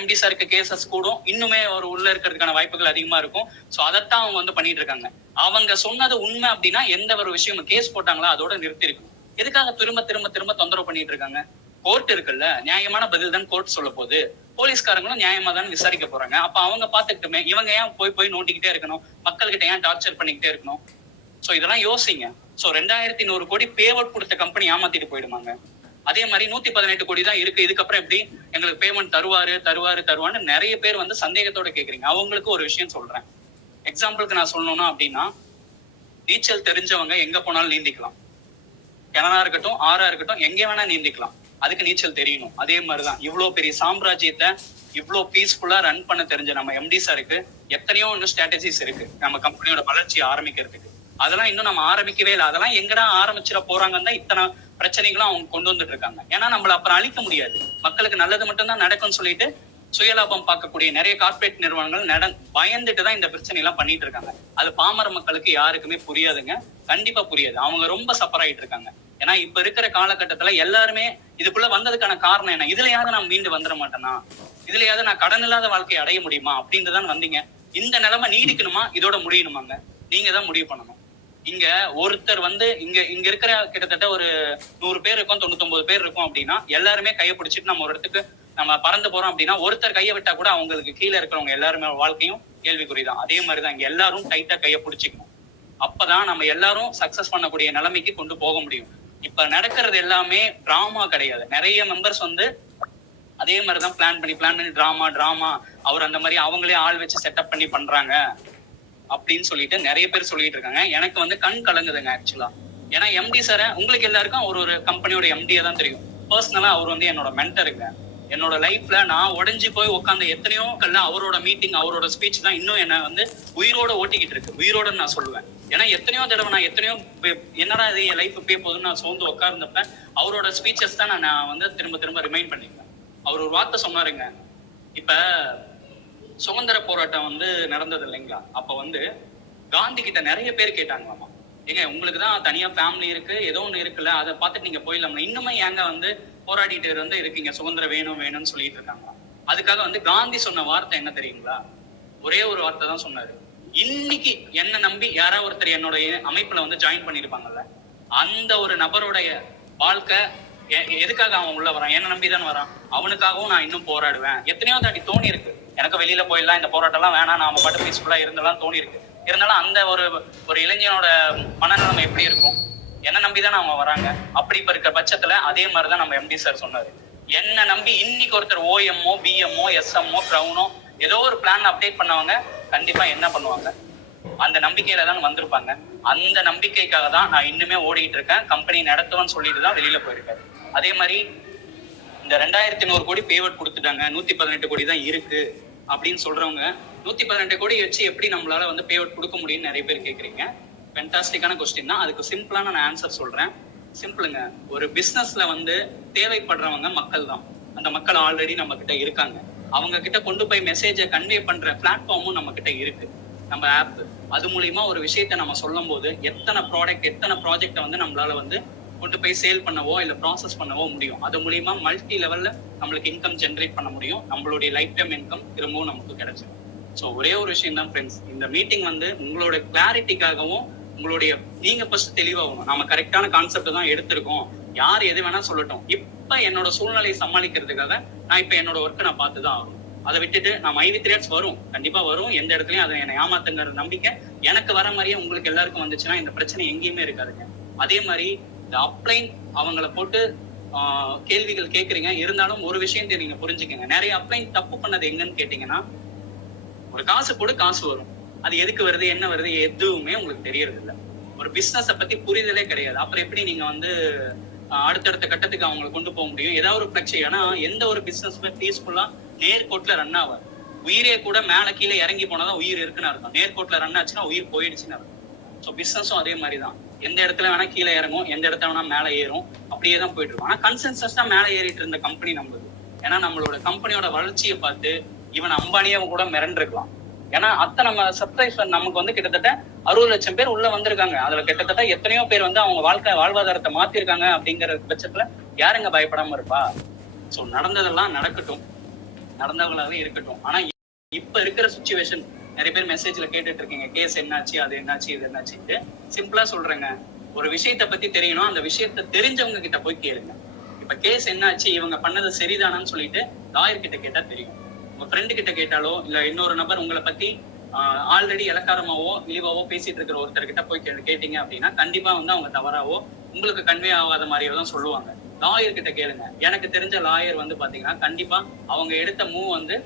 Empty சாருக்கு cases கூடும், இன்னுமே ஒரு உள்ள இருக்கிறதுக்கான வாய்ப்புகள் அதிகமா இருக்கும். சோ அதைத்தான் அவங்க வந்து பண்ணிட்டு இருக்காங்க. அவங்க சொன்னது உண்மை அப்படின்னா எந்த ஒரு விஷயம் கேஸ் போட்டாங்களா அதோட நிறுத்தி இருக்கும். எதுக்காக திரும்ப திரும்ப திரும்ப தொந்தரவு பண்ணிட்டு இருக்காங்க? கோர்ட் இருக்குல்ல, நியாயமான பதில் தான் கோர்ட் சொல்ல போகுது. போலீஸ்காரங்களும் நியாயமா தான் விசாரிக்க போறாங்க. அப்ப அவங்க பாத்துக்கிட்டுமே இவங்க ஏன் போய் போய் நோண்டிக்கிட்டே இருக்கணும்? மக்கள்கிட்ட ஏன் டார்ச்சர் பண்ணிக்கிட்டே இருக்கணும்? சோ இதெல்லாம் யோசிங்க. சோ 2100 கோடி பே அவுட் கொடுத்த கம்பெனி ஏமாத்திட்டு போயிடுமாங்க? அதே மாதிரி 118 கோடி தான் இருக்கு, இதுக்கப்புறம் எப்படி எங்களுக்கு பேமெண்ட் தருவாருன்னு நிறைய பேர் வந்து சந்தேகத்தோட கேக்குறீங்க. அவங்களுக்கு ஒரு விஷயம் சொல்றேன். எக்ஸாம்பிளுக்கு நான் சொல்லணும்னா அப்படின்னா, நீச்சல் தெரிஞ்சவங்க எங்க போனாலும் நீந்திக்கலாம். கிணறா இருக்கட்டும், ஆறா இருக்கட்டும், எங்க வேணா நீந்திக்கலாம். அதுக்கு நீச்சல் தெரியணும். அதே மாதிரிதான் இவ்வளவு பெரிய சாம்ராஜ்யத்தை இவ்வளவு பீஸ்ஃபுல்லா ரன் பண்ண தெரிஞ்ச நம்ம எம்டி சாருக்கு எத்தனையோ இன்னும் ஸ்ட்ராட்டஜிஸ் இருக்கு நம்ம கம்பெனியோட வளர்ச்சியை ஆரம்பிக்கிறதுக்கு. அதெல்லாம் இன்னும் நம்ம ஆரம்பிக்கவே இல்லை. அதெல்லாம் எங்கடா ஆரம்பிச்சிட போறாங்கன்னு தான் இத்தனை பிரச்சனைகளும் அவங்க கொண்டு வந்துட்டு இருக்காங்க. ஏன்னா நம்மள அப்புறம் அழிக்க முடியாது. மக்களுக்கு நல்லது மட்டும்தான் நடக்கும்னு சொல்லிட்டு சுயலாபம் பார்க்கக்கூடிய நிறைய கார்பரேட் நிறுவனங்கள் பயந்துட்டு தான் இந்த பிரச்சனை எல்லாம் பண்ணிட்டு இருக்காங்க. அது பாமர மக்களுக்கு யாருக்குமே புரியாதுங்க. கண்டிப்பா புரியாது. அவங்க ரொம்ப சஃபர் ஆயிட்டு இருக்காங்க. ஏன்னா இப்ப இருக்கிற காலகட்டத்துல எல்லாருமே இதுக்குள்ள வந்ததுக்கான காரணம் என்ன? இதுலயாவது நான் மீண்டு வந்துட மாட்டேனா? இதுலயாவது நான் கடன் இல்லாத வாழ்க்கையை அடைய முடியுமா அப்படின்ட்டுதான் வந்தீங்க. இந்த நிலைமை நீடிக்கணுமா, இதோட முடியணுமாங்க? நீங்க தான் முடிவு பண்ணணும். இங்க ஒருத்தர் வந்து இங்க இருக்கிற கிட்டத்தட்ட ஒரு 100 பேர் இருக்கும், 99 பேர் இருக்கும் அப்படின்னா எல்லாருமே கையை பிடிச்சிட்டு நம்ம ஒரு இடத்துக்கு நம்ம பறந்து போறோம் அப்படின்னா ஒருத்தர் கையை விட்டா கூட அவங்களுக்கு கீழே இருக்கிறவங்க எல்லாருமே வாழ்க்கையும் கேள்விக்குறிதான். அதே மாதிரிதான் இங்க எல்லாரும் டைட்டா கையை பிடிச்சிக்கணும். அப்பதான் நம்ம எல்லாரும் சக்சஸ் பண்ணக்கூடிய நிலைமைக்கு கொண்டு போக முடியும். இப்ப நடக்கிறது எல்லாமே டிராமா கிடையாது. நிறைய மெம்பர்ஸ் வந்து அதே மாதிரிதான் பிளான் பண்ணி டிராமா அவர் அந்த மாதிரி அவங்களே ஆள் வச்சு செட்டப் பண்ணி பண்றாங்க அப்படின்னு சொல்லிட்டு நிறைய பேர் சொல்லிட்டு இருக்காங்க. எனக்கு வந்து கண் கலங்குதுங்க ஆக்சுவலா. ஏன்னா எம்டி சார உங்களுக்கு எல்லாருக்கும் ஒரு கம்பெனியோட எம்டியா தான் தெரியும். பர்சனலா அவர் வந்து என்னோட மென்டருங்க. என்னோட லைஃப்ல நான் உடஞ்சி போய் உட்காந்து எத்தனையோ அவரோட மீட்டிங், அவரோட ஸ்பீச் தான் இன்னும் என்ன வந்து உயிரோட ஓட்டிக்கிட்டு இருக்கு. உயிரோடன்னு நான் சொல்லுவேன். ஏன்னா எத்தனையோ தடவை நான் என்னடா இது என் லைஃப் இப்பயே போதுன்னு நான் சோர்ந்து உட்கார்ந்தப்ப அவரோட ஸ்பீச்சஸ் தான் நான் வந்து திரும்ப ரிமைண்ட் பண்ணிருக்கேன். அவர் ஒரு வார்த்தை சொன்னாருங்க. இப்ப சுதந்திர போராட்டம் வந்து நடந்தது இல்லைங்களா? அப்ப வந்து காந்தி கிட்ட நிறைய பேர் கேட்டாங்களாமா, ஏங்க உங்களுக்கு தான் தனியா ஃபேமிலி இருக்கு, ஏதோ ஒண்ணு இருக்குல்ல, அதை பார்த்துட்டு நீங்க போயிடலாம்ல, இன்னுமே ஏங்க வந்து போராடிட்டு வந்து இருக்கீங்க, சுதந்திரம் வேணும்னு சொல்லிட்டு இருக்காங்களா? அதுக்காக வந்து காந்தி சொன்ன வார்த்தை என்ன தெரியுங்களா? ஒரே ஒரு வார்த்தை தான் சொன்னாரு. இன்னைக்கு என்ன நம்பி யாராவது ஒருத்தர் என்னோட அமைப்புல வந்து ஜாயின் பண்ணிருப்பாங்கல்ல, அந்த ஒரு நபருடைய வாழ்க்கை எதுக்காக அவன் உள்ள வரான்? என்ன நம்பிதான் வரான். அவனுக்காகவும் நான் இன்னும் போராடுவேன். எத்தனையோ தாட்டி தோணி இருக்கு எனக்கு, வெளியில போயிடலாம், இந்த போராட்டம் எல்லாம் வேணாம், நாம பாட்டு பீஸ்ஃபுல்லா இருந்தெல்லாம் தோணி இருக்கு. இருந்தாலும் அந்த ஒரு இளைஞனோட மனநிலைமை எப்படி இருக்கும்? என்ன நம்பிதானே அவங்க வராங்க. அப்படி இப்ப இருக்க பட்சத்துல அதே மாதிரிதான் நம்ம எம்டி சார் சொன்னாரு. என்ன நம்பி இன்னைக்கு ஒருத்தர் ஓஎம்ஓ, பிஎம்ஓ, எஸ்எம்ஓ, கிரவுனோ ஏதோ ஒரு பிளான் அப்டேட் பண்ணவங்க கண்டிப்பா என்ன பண்ணுவாங்க? அந்த நம்பிக்கையில தான் வந்திருப்பாங்க. அந்த நம்பிக்கைக்காக தான் நான் இன்னுமே ஓடிட்டு இருக்கேன். கம்பெனி நடத்துவேன்னு சொல்லிட்டு தான் வெளியில போயிருக்கேன். அதே மாதிரி இந்த 2100 கோடி பேவட் கொடுத்துட்டாங்க, 118 கோடி தான் இருக்கு அப்படின்னு சொல்றவங்க 118 கோடி வச்சு எப்படி நம்மளால வந்து பேவட் கொடுக்க முடியும்னு நிறைய பேர் கேக்குறீங்க. ஃபென்டாஸ்டிக்கான கொஸ்டின் தான். அதுக்கு சிம்பிளான நான் ஆன்சர் சொல்றேன். சிம்பிளுங்க. ஒரு பிசினஸ்ல வந்து தேவைப்படுறவங்க மக்கள் தான். அந்த மக்கள் ஆல்ரெடி நம்ம கிட்ட இருக்காங்க. அவங்க கிட்ட கொண்டு போய் மெசேஜை கன்வே பண்ற பிளாட்ஃபார்மும் நம்ம கிட்ட இருக்கு, நம்ம ஆப். அது மூலியமா ஒரு விஷயத்த நம்ம சொல்லும் போது எத்தனை ப்ராஜெக்டை வந்து நம்மளால வந்து கொண்டு போய் சேல் பண்ணவோ இல்ல ப்ராசஸ் பண்ணவோ முடியும். அது மூலியமா மல்டி லெவல்ல நம்மளுக்கு இன்கம் ஜென்ரேட் பண்ண முடியும். நம்மளுடைய லைஃப் டைம் இன்கம் திரும்பவும் நமக்கு கிடைச்சிடும். ஸோ ஒரே ஒரு விஷயம் தான் ஃப்ரெண்ட்ஸ், இந்த மீட்டிங் வந்து உங்களோட கிளாரிட்டிக்காகவும் உங்களுடைய நீங்க ஃபர்ஸ்ட் தெளிவாகணும். நம்ம கரெக்டான கான்செப்ட் தான் எடுத்திருக்கோம். யார் எது வேணா சொல்லட்டும். இப்ப என்னோட சூழ்நிலையை சமாளிக்கிறதுக்காக நான் இப்ப என்னோட ஒர்க்கை நான் பார்த்துதான் ஆகணும். அதை விட்டுட்டு நான் மைவி த்ரேட்ஸ் வரும், கண்டிப்பா வரும். எந்த இடத்துலயும் அதை என்னை ஏமாத்துங்கிற நம்பிக்கை எனக்கு வர மாதிரியே உங்களுக்கு எல்லாருக்கும் வந்துச்சுன்னா இந்த பிரச்சனை எங்கேயுமே இருக்காதுங்க. அதே மாதிரி இந்த அப்ளைன் அவங்கள போட்டு கேள்விகள் கேட்குறீங்க. இருந்தாலும் ஒரு விஷயத்தை நீங்க புரிஞ்சுக்கங்க. நிறைய அப்ளைன் தப்பு பண்ணது எங்கன்னு கேட்டீங்கன்னா, ஒரு காசு போடு காசு வரும், அது எதுக்கு வருது என்ன வருது எதுவுமே உங்களுக்கு தெரியறது இல்லை. ஒரு பிசினஸை பத்தி புரிதலே கிடையாது. அப்புறம் எப்படி நீங்க வந்து அடுத்தடுத்த கட்டத்துக்கு அவங்களை கொண்டு போக முடியும்? ஏதாவது ஒரு பிரச்சனை. ஏன்னா எந்த ஒரு பிசினஸ்மே பீஸ்ஃபுல்லா நேர்கோட்ல ரன் ஆகாது. உயிரே கூட மேல கீழே இறங்கி போனாதான் உயிர் இருக்குன்னு அர்த்தம். நேர்கோட்ல ரன் ஆச்சுன்னா உயிர் போயிடுச்சுன்னு அர்த்தம். ஸோ பிசினஸும் அதே மாதிரிதான். எந்த இடத்துல வேணா கீழே இறங்கும், எந்த இடத்துல வேணா மேலே ஏறும், அப்படியே தான் போயிட்டு இருக்கும். ஆனா கன்சென்சஸ் தான் மேலே ஏறிட்டு இருந்த கம்பெனி நம்மளுது. ஏன்னா நம்மளோட கம்பெனியோட வளர்ச்சியை பார்த்து இவன் அம்பானியா கூட மிரண்டிருக்கலாம். ஏன்னா அத்தை நம்ம சர்ப்ரைஸ் நமக்கு வந்து கிட்டத்தட்ட 60 லட்சம் பேர் உள்ள வந்திருக்காங்க. அதுல கிட்டத்தட்ட எத்தனையோ பேர் வந்து அவங்க வாழ்வாதாரத்தை மாத்திருக்காங்க. அப்படிங்கிற பட்சத்துல யாருங்க பயப்படாம இருப்பா? சோ நடந்ததெல்லாம் நடக்கட்டும். நடந்தவங்களாவே இருக்கட்டும். ஆனா இப்ப இருக்கிற சுச்சுவேஷன் நிறைய பேர் மெசேஜ்ல கேட்டுட்டு இருக்கீங்க, கேஸ் என்னாச்சு, அது என்னாச்சு, இது என்னாச்சுட்டு. சிம்பிளா சொல்றேங்க, ஒரு விஷயத்த பத்தி தெரியணும், அந்த விஷயத்த தெரிஞ்சவங்க கிட்ட போய் கேளுங்க. இப்ப கேஸ் என்னாச்சு, இவங்க பண்ணது சரிதானான்னு சொல்லிட்டு லாயர் கிட்ட கேட்டா தெரியும். உங்க ஃப்ரெண்டு கிட்ட கேட்டாலோ இல்ல இன்னொரு நபர் உங்களை பத்தி ஆல்ரெடி இலக்காரமாவோ இழிவாவோ பேசிட்டு இருக்கிற ஒருத்தர்கிட்ட போய் கேட்டீங்க அப்படின்னா கண்டிப்பா வந்து அவங்க தவறாவோ உங்களுக்கு கன்வே ஆகாத மாதிரியோ தான் சொல்லுவாங்க. லாயர் கிட்ட கேளுங்க. எனக்கு தெரிஞ்ச லாயர் வந்து பாத்தீங்கன்னா கண்டிப்பா அவங்க எடுத்த மூவ் வந்து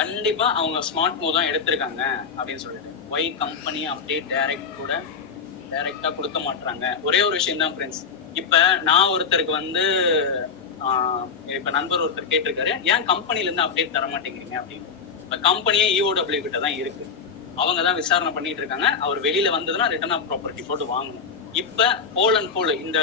கண்டிப்பா அவங்க ஸ்மார்ட் மூவ் தான் எடுத்திருக்காங்க அப்படின்னு சொல்லிட்டு. ஒய் கம்பெனி அப்டேட் டைரக்டா கொடுக்க மாட்டாங்க. ஒரே ஒரு விஷயம் தான் ஃப்ரெண்ட்ஸ். இப்ப நான் ஒருத்தருக்கு வந்து இப்ப நண்பர் ஒருத்தர் கேட்டிருக்காரு, ஏன் கம்பெனில இருந்து அப்டேட் தர மாட்டேங்கிறீங்க அப்படின்னு. இப்ப கம்பெனியே EOW கிட்ட தான் இருக்கு, அவங்க தான் விசாரணை பண்ணிட்டு இருக்காங்க. அவர் வெளியில வந்ததுன்னா ரிட்டர்ன் ஆஃப் ப்ராப்பர்ட்டி போட்டு வாங்கணும். இப்ப போல் அண்ட் போல் இந்த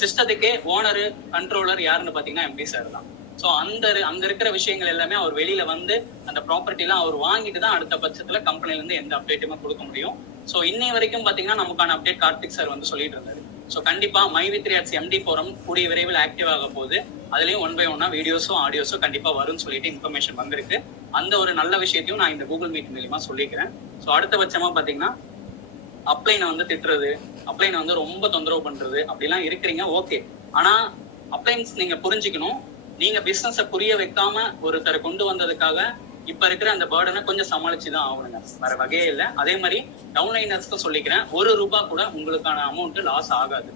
சிஸ்டத்துக்கே ஓனரு கண்ட்ரோலர் யாருன்னு பாத்தீங்கன்னா MD சார் தான். சோ அங்க இருக்கிற விஷயங்கள் எல்லாமே அவர் வெளியில வந்து அந்த ப்ராப்பர்ட்டி எல்லாம் அவர் வாங்கிட்டு தான் அடுத்த பட்சத்துல கம்பெனில இருந்து எந்த அப்டேட்டுமே கொடுக்க முடியும். சோ இன்னை வரைக்கும் பாத்தீங்கன்னா நமக்கான அப்டேட் கார்த்திக் சார் வந்து சொல்லிட்டு இருந்தாரு. சோ கண்டிப்பா MyV3Arts MD forum கூடிய விரைவில் ஆக்டிவ் ஆக போகுது. அதுலயும் 1 by 1 வீடியோஸும் ஆடியோஸும் கண்டிப்பா வரும்னு சொல்லிட்டு இன்ஃபர்மேஷன் வந்திருக்கு. அந்த ஒரு நல்ல விஷயத்தையும் நான் இந்த கூகுள் மீட் மூலமா சொல்லிக்கிறேன். சோ அடுத்த பட்சமா பாத்தீங்கன்னா அப்ளைனை வந்து திட்டுறது, அப்ளைனை வந்து ரொம்ப தொந்தரவு பண்றது அப்படிலாம் இருக்கிறீங்க. ஓகே, ஆனா அப்ளைன்ஸ் நீங்க புரிஞ்சுக்கணும். நீங்க பிசினஸ புரிய வைக்காம ஒருத்தரை கொண்டு வந்ததுக்காக இப்ப இருக்கிற அந்த பேர்டனை கொஞ்சம் சமாளிச்சுதான் ஆகணுங்க, வேற வகையே இல்லை. அதே மாதிரி டவுன்லைனர்ஸ்க்கு சொல்லிக்கிறேன், ₹1 கூட உங்களுக்கான அமௌண்ட் லாஸ் ஆகாது.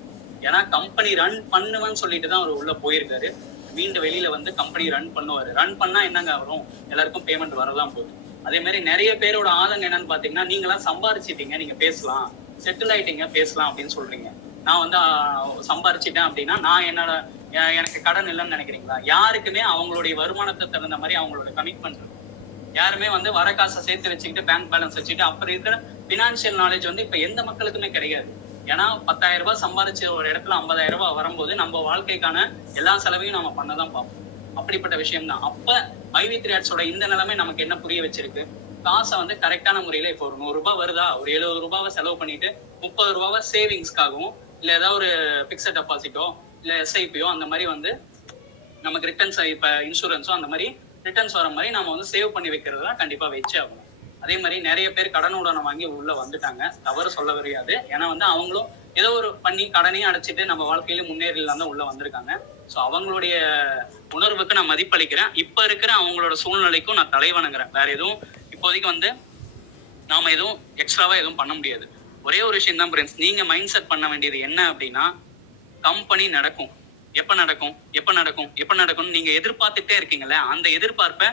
ஏன்னா கம்பெனி ரன் பண்ணுவேன்னு சொல்லிட்டு தான் அவர் உள்ள போயிருக்காரு. மீண்டும் வெளியில வந்து கம்பெனி ரன் பண்ணுவாரு. ரன் பண்ணா என்னங்க வரும், எல்லாருக்கும் பேமெண்ட் வரதான் போகுது. அதே மாதிரி நிறைய பேரோட ஆதங்கம் என்னன்னு பாத்தீங்கன்னா, நீங்க எல்லாம் சம்பாரிச்சிட்டீங்க, நீங்க பேசலாம், செட்டில் ஆயிட்டீங்க, பேசலாம் அப்படின்னு சொல்றீங்க. நான் வந்து சம்பாரிச்சிட்டேன் அப்படின்னா நான் என்னோட எனக்கு கடன் இல்லைன்னு நினைக்கிறீங்களா? யாருக்குமே அவங்களுடைய வருமானத்தை தகுந்த மாதிரி அவங்களோட கமிட்மெண்ட் இருக்கும். யாருமே வந்து வர காசை சேர்த்து வச்சுக்கிட்டு பேங்க் பேலன்ஸ் வச்சுட்டு அப்படி இருக்கிற பினான்சியல் நாலேஜ் வந்து இப்ப எந்த மக்களுக்குமே கிடையாது. ஏன்னா 10,000 ரூபாய் சம்பாதிச்ச ஒரு இடத்துல 50,000 ரூபாய் வரும்போது நம்ம வாழ்க்கைக்கான எல்லா செலவையும் நம்ம பண்ணதான் பார்ப்போம். அப்படிப்பட்ட விஷயம் தான். அப்ப MyV3Arts இந்த நிலைமை நமக்கு என்ன புரிய வச்சிருக்கு, காசை வந்து கரெக்டான முறையில இப்போ ஒரு ₹100 வருதா, ஒரு ₹70 செலவு பண்ணிட்டு ₹30 சேவிங்ஸ்க்காகவும் இல்ல ஏதாவது ஒரு பிக்சட் டெபாசிட்டோ இல்ல SIPயோ அந்த மாதிரி வந்து நமக்கு ரிட்டர்ன்ஸ், இப்ப இன்சூரன்ஸோ அந்த மாதிரி ரிட்டர்ன்ஸ் வர மாதிரி நம்ம வந்து சேவ் பண்ணி வைக்கிறதுல கண்டிப்பா வச்சே ஆகணும். அதே மாதிரி நிறைய பேர் கடனுடனை வாங்கி உள்ள வந்துட்டாங்க, தவறு சொல்ல முடியாது. ஏன்னா வந்து அவங்களும் ஏதோ ஒரு பண்ணி கடனையும் அடைச்சிட்டு நம்ம வாழ்க்கையில முன்னேறலாம் தான் உள்ள வந்திருக்காங்க. சோ அவங்களுடைய உணர்வுக்கு நான் மதிப்பளிக்கிறேன். இப்ப இருக்கிற அவங்களோட சூழ்நிலைக்கும் நான் தலைவணங்குறேன். வேற எதுவும் இப்போதைக்கு வந்து நாம எதுவும் எக்ஸ்ட்ராவா எதுவும் பண்ண முடியாது. ஒரே ஒரு விஷயம் தான் ஃப்ரெண்ட்ஸ், நீங்க மைண்ட் செட் பண்ண வேண்டியது என்ன அப்படின்னா, கம்பெனி நடக்கும், எப்ப நடக்கும் நீங்க எதிர்பார்த்துட்டே இருக்கீங்கல்ல, அந்த எதிர்பார்ப்பை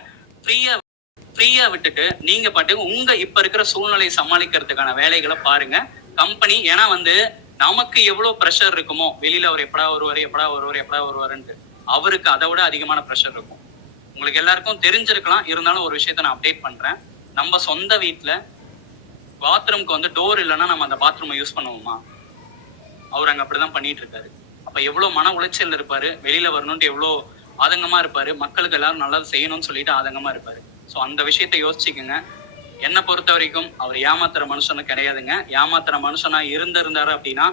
ஃப்ரீயா விட்டுட்டு நீங்க பாட்டுக்கு உங்க இப்ப இருக்கிற சூழ்நிலையை சமாளிக்கிறதுக்கான வேலைகளை பாருங்க. கம்பெனி ஏன்னா வந்து நமக்கு எவ்வளவு ப்ரெஷர் இருக்குமோ, வெளியில அவர் எப்படா வருவாருன்ட்டு, அவருக்கு அதை விட அதிகமான ப்ரெஷர் இருக்கும். உங்களுக்கு எல்லாருக்கும் தெரிஞ்சிருக்கலாம், இருந்தாலும் ஒரு விஷயத்த நான் அப்டேட் பண்றேன். நம்ம சொந்த வீட்டுல பாத்ரூம்க்கு வந்து டோர் இல்லைன்னா நம்ம அந்த பாத்ரூமை யூஸ் பண்ணுவோமா? அவர் அங்க அப்படிதான் பண்ணிட்டு இருக்காரு. அப்ப எவ்வளவு மன உளைச்சல் இருப்பாரு, வெளியில வரணும்ட்டு எவ்வளவு ஆதங்கமா இருப்பாரு, மக்களுக்கு எல்லாரும் நல்லது செய்யணும்னு சொல்லிட்டு ஆதங்கமா இருப்பாரு. சோ அந்த விஷயத்த யோசிச்சுக்கோங்க. என்னை பொறுத்த வரைக்கும் அவர் ஏமாத்துற மனுஷனு கிடையாதுங்க. ஏமாத்துற மனுஷனா இருந்திருந்தாரு அப்படின்னா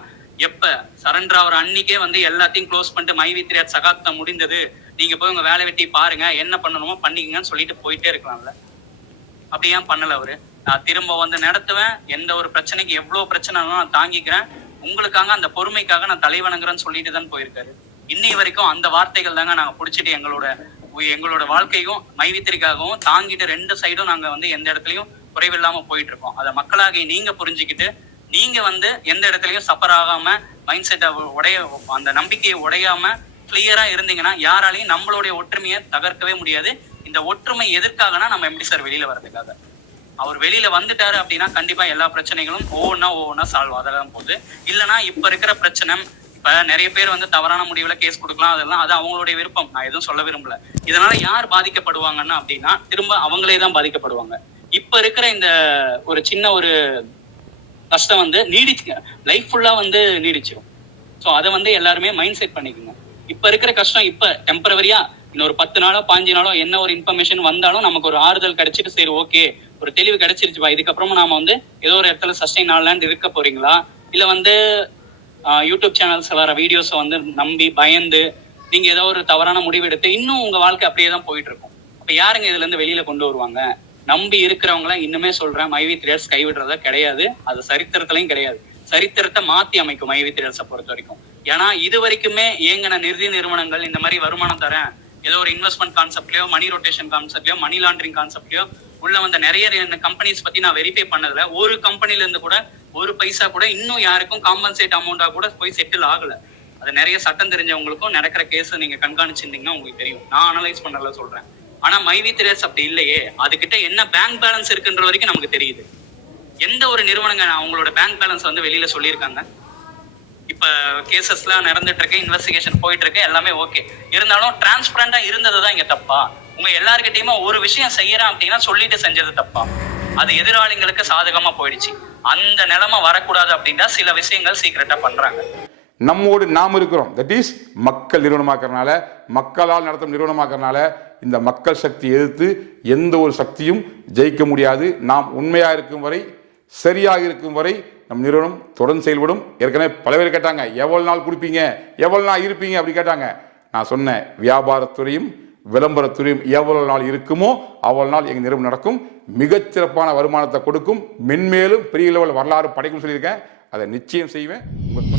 எப்ப சரண்டர் ஆகிற அன்னைக்கே வந்து எல்லாத்தையும் க்ளோஸ் பண்ணிட்டு MyV3Arts சகாப்தம் முடிந்தது, நீங்க போய் உங்க வேலை வெட்டி பாருங்க, என்ன பண்ணணுமோ பண்ணிக்கங்கன்னு சொல்லிட்டு போயிட்டே இருக்கலாம்ல. அப்படி ஏன் பண்ணல அவரு? நான் திரும்ப வந்து நடத்துவேன், எந்த ஒரு பிரச்சனைக்கு எவ்வளவு பிரச்சனை நான் தாங்கிக்கிறேன், உங்களுக்காக அந்த பொறுமைக்காக நான் தலைவணங்குறேன்னு சொல்லிட்டு தான் போயிருக்காரு. இன்னை வரைக்கும் அந்த வார்த்தைகள் தாங்க நாங்க பிடிச்சிட்டு எங்களோட வாழ்க்கையும் MyV3க்காகவும் தாங்கிட்டு 2 சைடும் நாங்க வந்து எந்த இடத்துலயும் குறைவில்லாம போயிட்டு இருக்கோம். அதை மக்களாகி நீங்க புரிஞ்சுக்கிட்டு நீங்க வந்து எந்த இடத்துலயும் சஃபர் ஆகாம மைண்ட் செட்டை அந்த நம்பிக்கையை உடையாம கிளியரா இருந்தீங்கன்னா யாராலையும் நம்மளுடைய ஒற்றுமையை தகர்க்கவே முடியாது. இந்த ஒற்றுமை எதற்காகனா நம்ம MD சார் வெளியில வர்றதுக்காக. அவர் வெளியில வந்துட்டாரு அப்படின்னா கண்டிப்பா எல்லா பிரச்சனைகளும் ஒவ்வொன்னா சால்வ் ஆகதான் போகுது. இல்லைன்னா இப்ப இருக்கிற பிரச்சனை, இப்ப நிறைய பேர் வந்து தவறான முடிவுல கேஸ் கொடுக்கலாம், அதெல்லாம் அது அவங்களுடைய விருப்பம், நான் எதுவும் சொல்ல விரும்பல. இதனால யார் பாதிக்கப்படுவாங்கன்னா அப்படின்னா திரும்ப அவங்களே தான் பாதிக்கப்படுவாங்க. இப்ப இருக்கிற இந்த ஒரு சின்ன ஒரு கஷ்டம் வந்து லைஃப் ஃபுல்லா வந்து நீடிச்சிடும். ஸோ அதை வந்து எல்லாருமே மைண்ட் செட் பண்ணிக்கோங்க. இப்ப இருக்கிற கஷ்டம் இப்ப டெம்பரவரியா, இன்னொரு 10 நாளோ 15 நாளோ என்ன ஒரு இன்ஃபர்மேஷன் வந்தாலும் நமக்கு ஒரு ஆறுதல் கிடைச்சிட்டு சரி ஓகே ஒரு தெளிவு கிடைச்சிருச்சுப்பா, இதுக்கப்புறமா நாம வந்து ஏதோ ஒரு இடத்துல சஸ்டைன் ஆகலான்னு இருக்க போறீங்களா, இல்ல வந்து யூடியூப் சேனல்ஸ் வர வீடியோஸை வந்து நம்பி பயந்து நீங்க ஏதோ ஒரு தவறான முடிவு எடுத்து இன்னும் உங்க வாழ்க்கை அப்படியே தான் போயிட்டு இருக்கும். அப்ப யாருங்க இதுல இருந்து வெளியில கொண்டு வருவாங்க? நம்பி இருக்கிறவங்க இன்னுமே சொல்றேன், மைவி த்ரீடர்ஸ் கைவிடுறதா கிடையாது. அது சரித்திரத்திலையும் கிடையாது. சரித்திரத்தை மாத்தி அமைக்கும் மைவி த்ரீடர்ஸை பொறுத்த வரைக்கும். ஏன்னா இது வரைக்குமே இயங்கின நிதி நிறுவனங்கள் இந்த மாதிரி வருமானம் தரேன், ஏதோ ஒரு இன்வெஸ்ட்மெண்ட் கான்செப்ட்லயோ மணி ரொட்டேஷன் கான்செப்ட்லயோ மணி லாண்டரிங் கான்செப்ட்லயோ உள்ள வந்த நிறைய கம்பெனிஸ் பத்தி நான் வெரிஃபை பண்ணதுல ஒரு கம்பெனில இருந்து கூட ஒரு பைசா கூட இன்னும் யாருக்கும் காம்பன்சேட் அமௌண்டா கூட போய் செட்டில் ஆகல. அது நிறைய சட்டம் தெரிஞ்சவங்களுக்கும் நடக்கிற கேஸ் நீங்க கண்காணிச்சிருந்தீங்கன்னா உங்களுக்கு தெரியும். நான் அனலைஸ் பண்ணல சொல்றேன். ஆனா மைவி த்ரீடர்ஸ் அப்படி இல்லையே. அதுகிட்ட என்ன பேங்க் பேலன்ஸ் இருக்குன்ற வரைக்கும் நமக்கு தெரியுது. எந்த ஒரு நிறுவனங்க அவங்களோட பேங்க் பேலன்ஸ் வந்து வெளியில சொல்லியிருக்காங்க? இப்ப கேசஸ் எல்லாம் நடந்துட்டு இருக்கு, இன்வெஸ்டிகேஷன் போயிட்டு இருக்கு, எல்லாமே ஓகே. இருந்தாலும் டிரான்ஸ்பரண்டா இருந்ததுதான் இங்க தப்பா? உங்க எல்லாருக்கிட்டையுமே ஒரு விஷயம் செய்யறான் அப்படின்னா சொல்லிட்டு செஞ்சது தப்பா? அது எதிராளிகளுக்கு சாதகமா போயிடுச்சு. அந்த நிலைமை வரக்கூடாது அப்படின்னா சில விஷயங்கள் சீக்கிரட்டா பண்றாங்க. நம்மோடு நாம் இருக்கிறோம். தட் இஸ் மக்கள் நிறுவனமாக்கறனால, மக்களால் நடத்தும் நிறுவனமாக்கறனால இந்த மக்கள் சக்தி எதிர்த்து எந்த ஒரு சக்தியும் ஜெயிக்க முடியாது. நாம் உண்மையாக இருக்கும் வரை, சரியாக இருக்கும் வரை நம் நிறுவனம் தொடர்ந்து செயல்படும். ஏற்கனவே பல பேர் கேட்டாங்க, எவ்வளவு நாள் கொடுப்பீங்க, எவ்வளவு நாள் இருப்பீங்க அப்படி கேட்டாங்க. நான் சொன்னேன், வியாபாரத்துறையும் விளம்பரத்துறையும் எவ்வளவு நாள் இருக்குமோ அவ்வளவு நாள் எங்கள் நிறுவனம் நடக்கும். மிகச்சிறப்பான வருமானத்தை கொடுக்கும். மென்மேலும் பெரிய லெவல் வரலாறு படைக்கும் சொல்லியிருக்கேன். அதை நிச்சயம் செய்வேன். உங்கள்